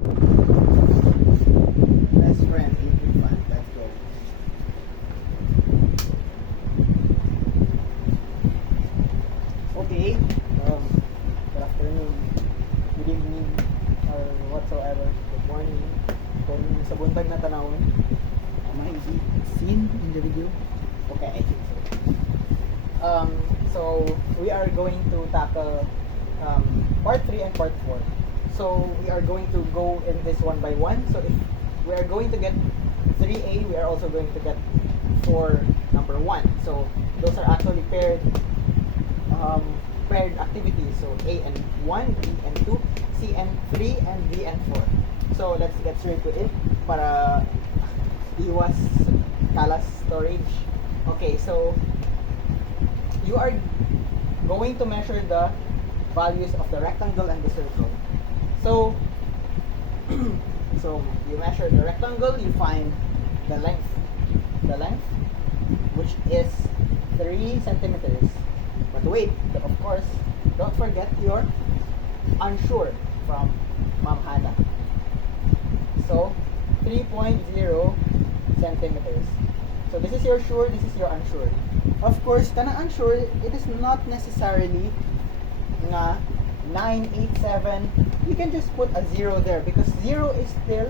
Best friend, eating fun. Let's go. Okay. Good afternoon. Good evening. Or whatsoever. Good morning. Kung sa buntag na tanawin. Am I seen in the video? Okay, I think so. So we are going to tackle part 3 and part 4. So we are going to go in this one by one. So if we are going to get 3A, we are also going to get for number 1. So those are actually paired activities. So A and 1, B and 2, C and 3, and D and 4. So let's get straight to it para iwas kalas storage. Okay, so you are going to measure the values of the rectangle and the circle. So so you measure the rectangle, you find the length, which is 3 centimeters. But wait, of course, don't forget your unsure from Ma'am Hannah. So 3.0 centimeters. So this is your sure, this is your unsure. Of course, kanang unsure, it is not necessarily nga 987. You can just put a 0 there because 0 is still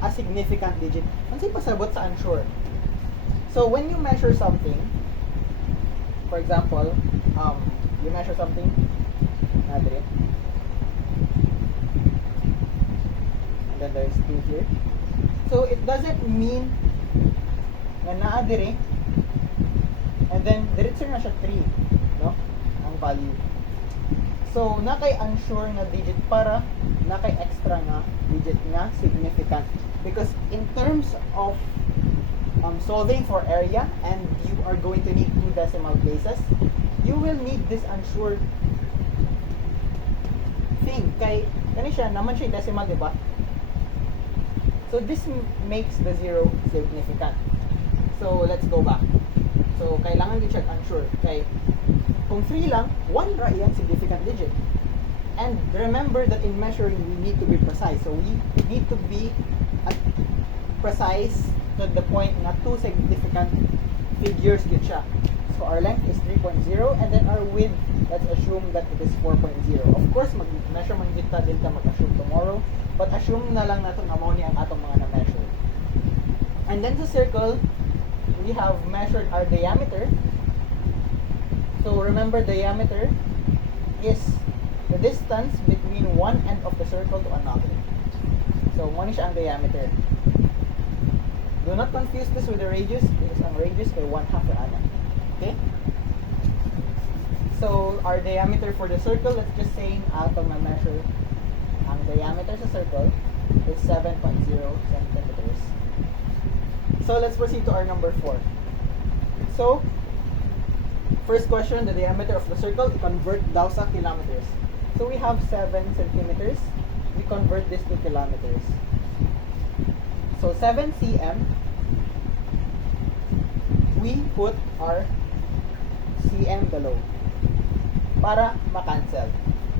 a significant digit. Unsay pasabot sa unsure? So when you measure something, for example, you measure something, and then there's 2 here. So it doesn't mean na naa dire, and then diretso na siya 3, no? Ang value. So nakay unsure na digit para nakay extra nga digit nga significant, because in terms of solving for area and you are going to need 2 decimal places, you will need this unsure thing. Kay kani siya naman siya decimal, di ba? So this makes the 0 significant. So let's go back. So kailangan din siya unsure. Kay kung 3 lang, 1 ra yan significant digit. And remember that in measuring, we need to be precise. So we need to be precise to the point na 2 significant figures yun siya. So our length is 3.0, and then our width, let's assume that it is 4.0. Of course, mag-measure man kita din ka mag-assume tomorrow, but assume na lang natin amo ni ang atong mga na-measure. And then sa circle, we have measured our diameter. So remember, diameter is the distance between one end of the circle to another. So mo ni siya ang diameter. Do not confuse this with the radius, because ang radius kay 1/2 ra ana. Okay? So our diameter for the circle, let's just say atong na measure ang diameter sa circle is 7.0 centimeters. So let's proceed to our number 4. So first question, the diameter of the circle, convert daw sa kilometers. So we have 7 centimeters. We convert this to kilometers. So 7 cm, we put our cm below para ma-cancel.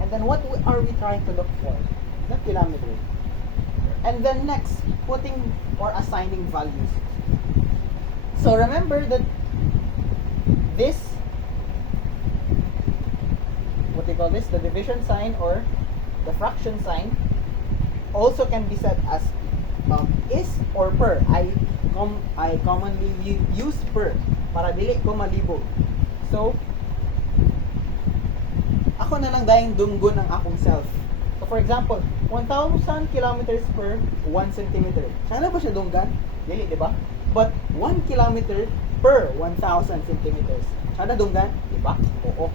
And then what are we trying to look for? The kilometer. And then next, putting or assigning values. So remember that this, what they call this, the division sign or the fraction sign, also can be set as is or per. I commonly use per para dili ko malibog. So ako na lang dahing dunggon ang akong self. So for example, 1,000 kilometers per 1 centimeter. Sana ba siya dunggan? Dili, di ba? But 1 kilometer per 1,000 centimeters. Sana dunggan? Di ba? Oo.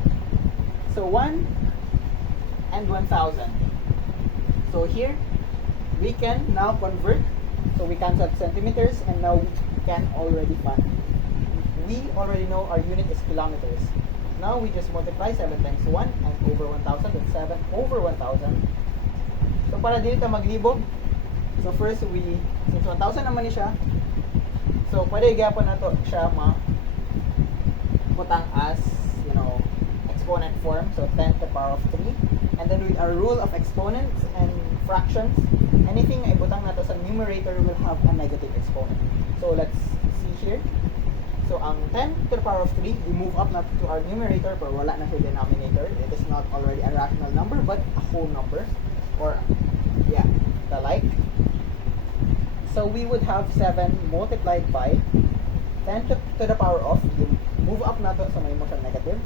So 1 and 1,000. So here, we can now convert. So we cancel centimeters, and now we can already find. We already know our unit is kilometers. Now we just multiply 7 times 1 and over 1,000. That's 7 over 1,000. So para dito maglibog, so first since 1,000 naman ni siya, so pwede gyapon nato siya butang as, exponent form. So 10 to the power of 3. And then with our rule of exponents and fractions, anything na ibutang nato sa numerator will have a negative exponent. So let's see here. So ang 10 to the power of 3, we move up nato to our numerator pero wala na siya denominator. It is not already a rational number but a whole number, or yeah, the like. So we would have 7 multiplied by 10 to the power of, you move up nato sa may motion negative,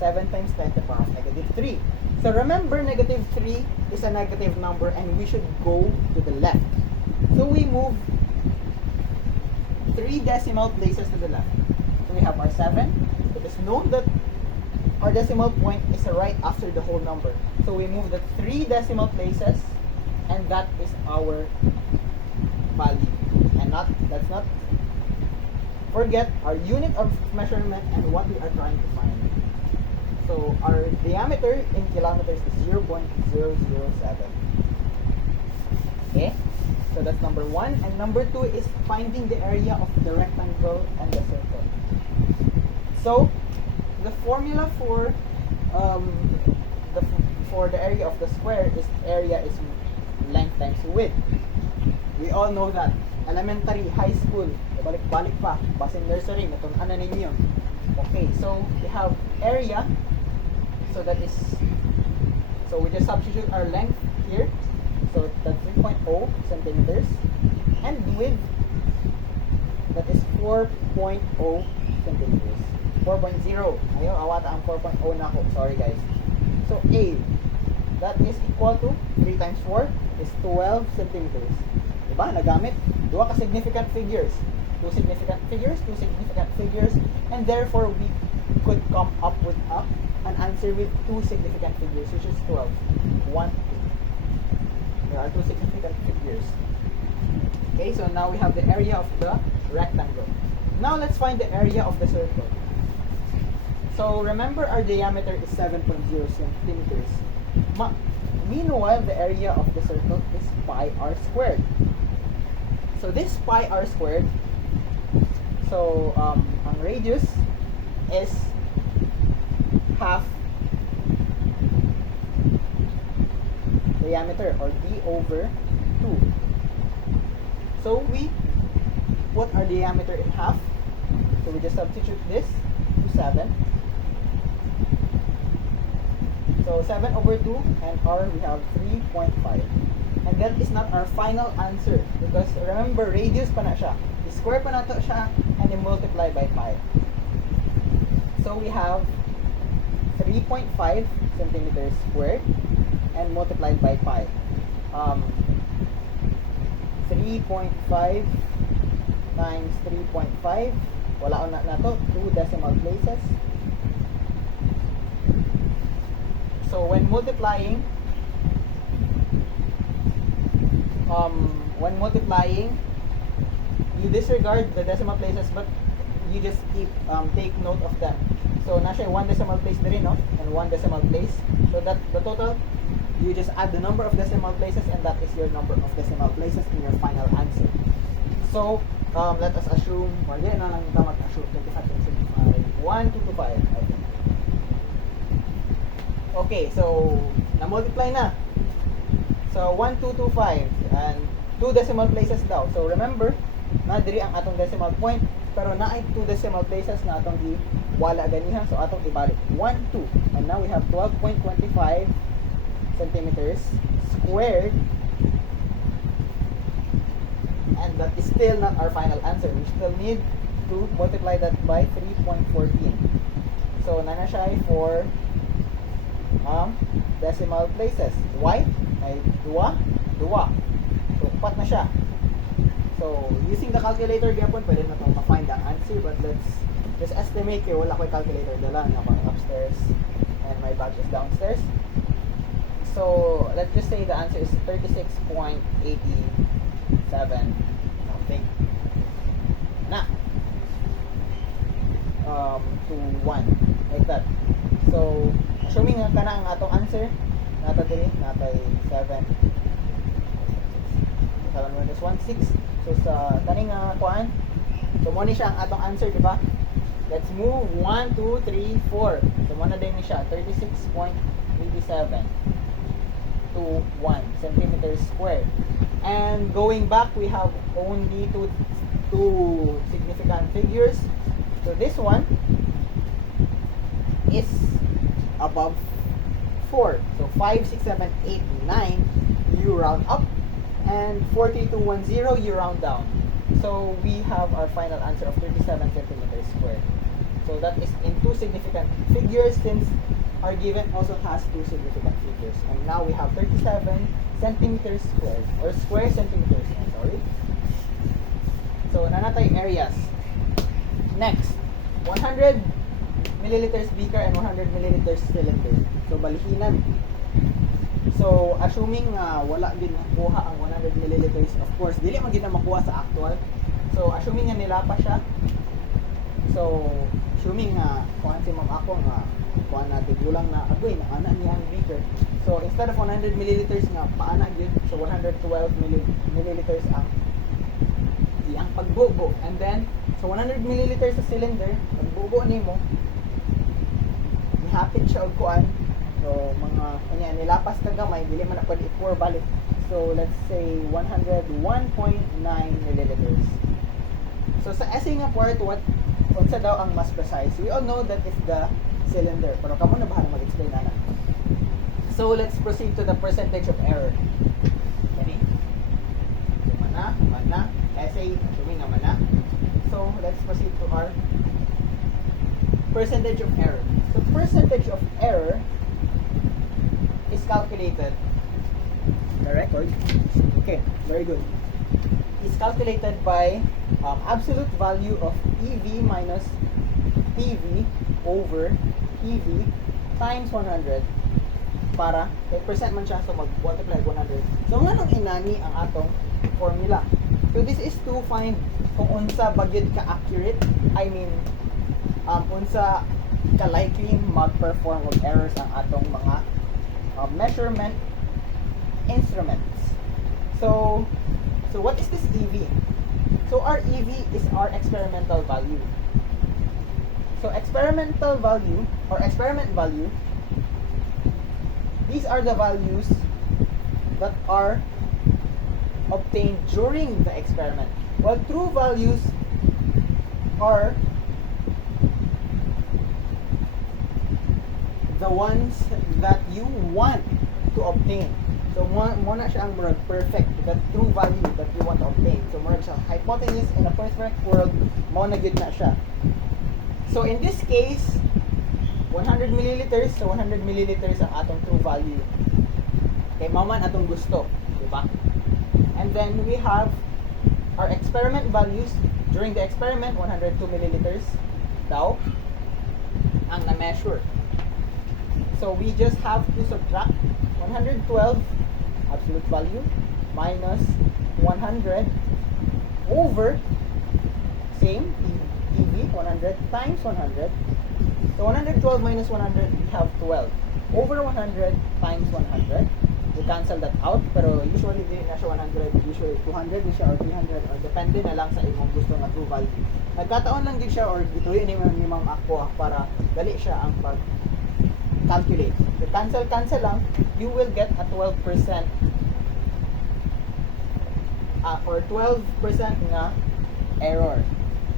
7 times 10 to the power of negative 3. So remember, negative 3 is a negative number and we should go to the left. So we move 3 decimal places to the left. So we have our 7. It is known that our decimal point is right after the whole number. So we move the 3 decimal places and that is our value. And let's not forget our unit of measurement and what we are trying to find. So our diameter in kilometers is 0.007. Okay, so that's number 1. And number 2 is finding the area of the rectangle and the circle. So the formula for the area of the square is area is length times width. We all know that. Elementary, high school, balik-balik pa, basin nursery, natunan na ninyo. Okay, so we have area. So that is, so we just substitute our length here. So that's 3.0 centimeters. And width, that is 4.0 centimeters. 4.0. Ayaw, awata ang 4.0 na ako. Sorry guys. So A, that is equal to 3 times 4 is 12 centimeters. Diba? Nagamit. Dua ka significant figures. 2 significant figures, 2 significant figures. And therefore, we could come up with an answer with 2 significant figures, which is 12. 1, 2. There are 2 significant figures. Okay, so now we have the area of the rectangle. Now let's find the area of the circle. So remember, our diameter is 7.0 centimeters. Meanwhile, the area of the circle is pi r squared. So this pi r squared, so ang radius is half diameter, or d over 2. So we put our diameter in half. So we just substitute this to 7. So 7 over 2, and r we have 3.5. And that is not our final answer because remember, radius pa na siya. I-square pa na to siya and then multiply by pi. So we have 3.5 centimeters squared and multiplied by pi. 3.5 times 3.5, wala ko na to, 2 decimal places. So when multiplying, you disregard the decimal places, but you just take note of them. So nasa 1 decimal place na rin, no? And 1 decimal place. So that the total, you just add the number of decimal places, and that is your number of decimal places in your final answer. So let us assume, or di na lang ito mag-assume, 25, 1, 2 to 5, I think. Okay, so na-multiply na. So 1, 2, 2, 5, and 2 decimal places daw. So remember, na diri ang atong decimal point, pero na ay 2 decimal places na atong wala ganiha, so atong ibalik 1, 2, and now we have 12.25 centimeters squared, and that is still not our final answer. We still need to multiply that by 3.14. So nana siya ay 4 decimal places. Why? Ay duwa. So 4 na siya. So using the calculator gyapon pwede na tong ma-find ang answer, but let's just estimate kay wala ko'y calculator dala na pang upstairs and my batch is downstairs. So let's just say the answer is 36.87 something na to 1 like that. So assuming nga kana ang atong answer nata diri natay 7 kalam mo this 1.6. So sa kaning kuan, so mo ni siya ang atong answer, di ba? Let's move 1, 2, 3, 4. So mo na din ni siya 36.87 to 1 centimeters squared. And going back, we have only two significant figures. So this one is above 4. So 5, 6, 7, 8, 9, you round up. And 4210, you round down. So we have our final answer of 37 centimeters squared. So that is in two significant figures, since our given also has two significant figures. And now we have 37 centimeters squared, or square centimeters, I'm sorry. So nanatay areas. Next, 100 milliliters beaker and 100 milliliters cylinder. So balihinan. So assuming wala din nakuha ang 100 milliliters, of course dili man gid na makuha sa actual. So assuming nga nilapa siya. So assuming kuan si ma'am ako nga kuan natin gulang na agoy na ana niya ang beaker. So instead of 100 milliliters nga paana gyud, so 112 milliliters ang iyang pagbubo. And then so 100 milliliters sa cylinder, pagbubo nimo hapit siya og kuan. So mga kanya nilapas ka gamay, dili man na pwede i-pour balik. So let's say 101.9 milliliters. So sa essay nga part, what unsa daw ang mas precise? We all know that it's the cylinder, pero kamo na bahala mag-explain na. So let's proceed to the percentage of error. Kani? So mana essay assuming naman na. So let's proceed to our percentage of error. So percentage of error is calculated. The record. Okay, very good. Is calculated by absolute value of EV minus PV over EV times 100 para kay percent man siya, so mag-multiply 100. So nga nung inani ang atong formula. So this is to find kung unsa bagyod ka accurate, I mean unsa ka likely mag-perform of errors ang atong mga measurement instruments. So what is this EV? So our EV is our experimental value. So experimental value or experiment value, these are the values that are obtained during the experiment. While true values are the ones that you want to obtain. So mo na siya ang murag perfect, the true value that you want to obtain. So murag siya hypothesis in a perfect world, mo na gyud na siya. So in this case, 100 milliliters, so 100 milliliters ang atong true value. Kay maman atong gusto, di ba? And then we have our experiment values. During the experiment, 102 milliliters daw ang na-measure. So we just have to subtract 112 absolute value minus 100 over same EV 100 times 100. So 112 minus 100, we have 12 over 100 times 100. We cancel that out, pero usually di na siya 100, usually 200 di siya or 300, or depende na lang sa imong gusto nga true value. Nagkataon lang din siya or gituloy ni Ma'am Aqua para dali siya ang pag calculate. So cancel lang, you will get a 12% or 12% nga error.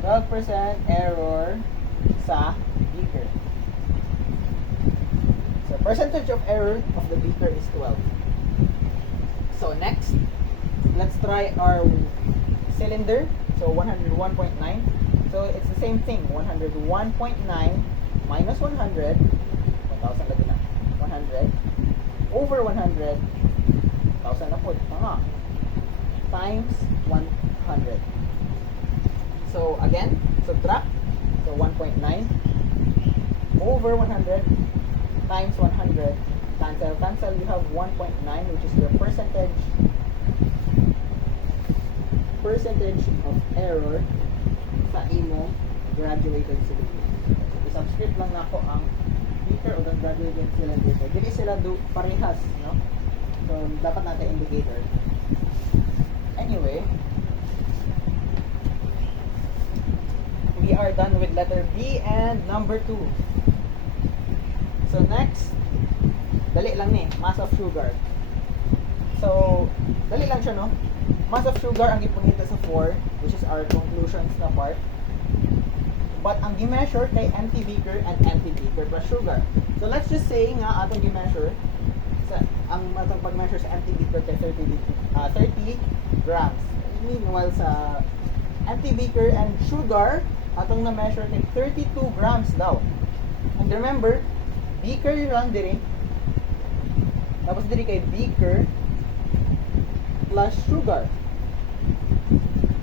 12% error sa beaker. So percentage of error of the beaker is 12. So next, let's try our cylinder. So 101.9. So it's the same thing. 101.9 minus 100. 1,000 lagi na. 100 over 100. 1,000 na po. Times 100. So again, subtract. So 1.9 over 100 times 100. Cancel. You have 1.9, which is your percentage of error sa imo graduated cylinder. I-subscript lang nako ang beaker o graduated cylinder. So, dili sila parehas, no? So dapat natin indicator. Anyway, we are done with letter B and number 2. So next, dali lang ni, mass of sugar. So, dali lang siya, no? mass of sugar ang ipunita sa 4, which is our conclusions na part. But ang gi-measure kay empty beaker and empty beaker plus sugar. So let's just say nga atong gi-measure ang atong pag-measure sa empty beaker kay 30 grams. Meanwhile sa empty beaker and sugar atong na-measure kay 32 grams daw. And remember, beaker lang diri. Tapos diri kay beaker plus sugar.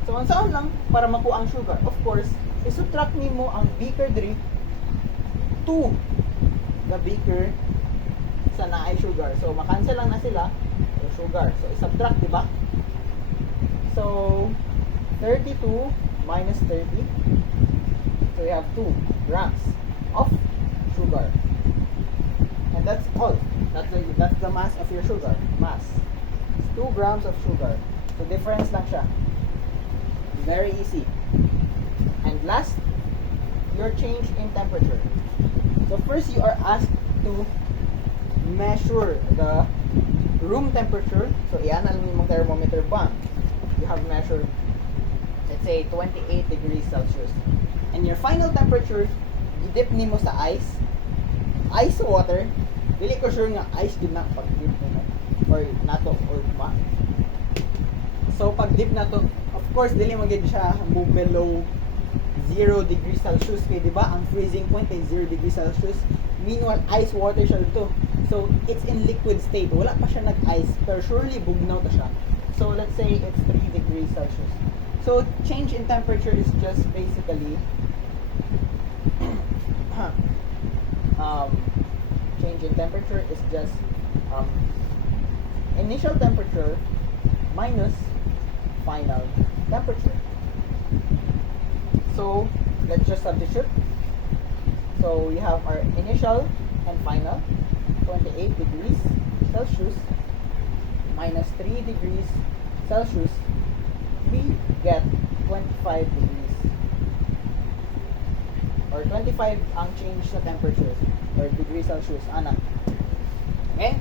So saan lang para makuha ang sugar? Of course, isubtract nimo ang beaker diri to the beaker sa naay sugar. So makancel lang na sila yung sugar. So isubtract, di ba? So 32 minus 30. So we have 2 grams of sugar. And that's all. That's the mass of your sugar. Mass. It's 2 grams of sugar. So difference lang siya. Very easy. And last, your change in temperature. So first, you are asked to measure the room temperature. So iyan ang mong thermometer bang. You have measured, let's say, 28 degrees Celsius. And your final temperature, i-dip nimo sa ice. Ice water. Dili ko sure nga ice din na pag-dip nimo. Or nato, or ma. So pag dip na to, of course, dili magid siya move below 0 degrees Celsius kay di ba ang freezing point ay 0 degrees Celsius. Meanwhile ice water siya to, so it's in liquid state, wala pa siya nag-ice pero surely bugnaw ta siya. So let's say it's 3 degrees Celsius. So change in temperature is just basically change in temperature is just initial temperature minus final temperature. So let's just substitute. So we have our initial and final 28 degrees Celsius minus 3 degrees Celsius, we get 25 degrees or 25 ang change sa temperature or degrees Celsius ana. Okay?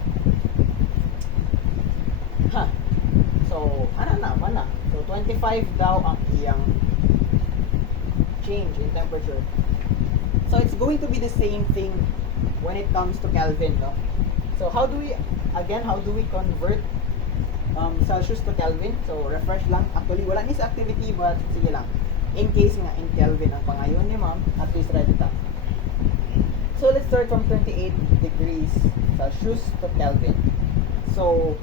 So ana. So 25 daw ang iyang change in temperature. So it's going to be the same thing when it comes to Kelvin, no? So how do we convert Celsius to Kelvin? So refresh lang. Actually wala ni sa activity but sige lang. In case nga in Kelvin ang pangayon ni ma'am, at least ready ta. So let's start from 28 degrees Celsius to Kelvin. So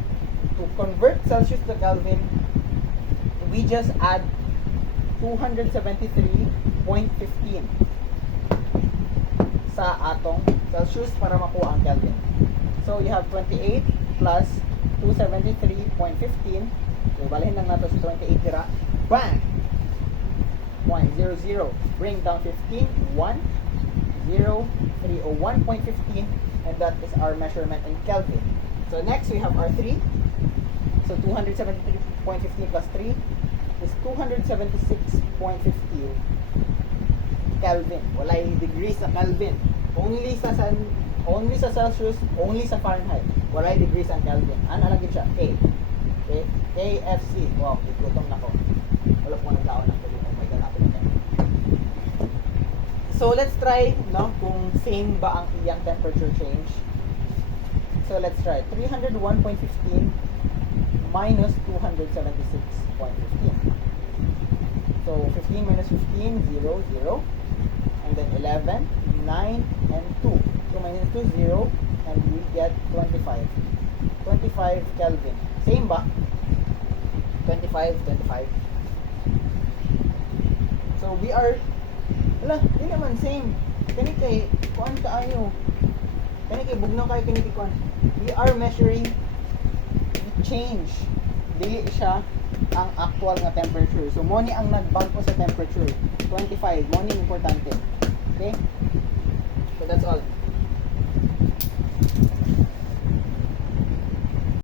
to convert Celsius to Kelvin, we just add 273.15 sa atong Celsius para makuha ang Kelvin. So you have 28 plus 273.15. So balihin lang nato sa 28 dira. Bang! 0.00. Bring down 15. 1, 0, 3, or 1.15. And that is our measurement in Kelvin. So next we have our 3. So 273.15 plus 3 is 276.15 Kelvin. Walay degrees sa Kelvin. Only sa Celsius, only sa Fahrenheit. Walay degrees ang Kelvin. Ano lang siya? K. Okay? KFC. Wow, igutom na ko. Wala po nagkaon ng Kelvin. Oh my God, natin na. So let's try, no, kung same ba ang iyang temperature change. So let's try. 301.15 minus 276.15. So 15 minus 15, 0, 0. And then 11, 9, and 2. 2 minus 2, 0. And we get 25. 25 Kelvin. Same ba? 25. So we are, di naman same. Kani kay, kuan kaayo. Kani kay bugnaw kayo, kani kay kuan. We are measuring change, dili siya ang actual nga temperature. So mo ni ang nagbago sa temperature 25, mo ni importante. Okay, so that's all.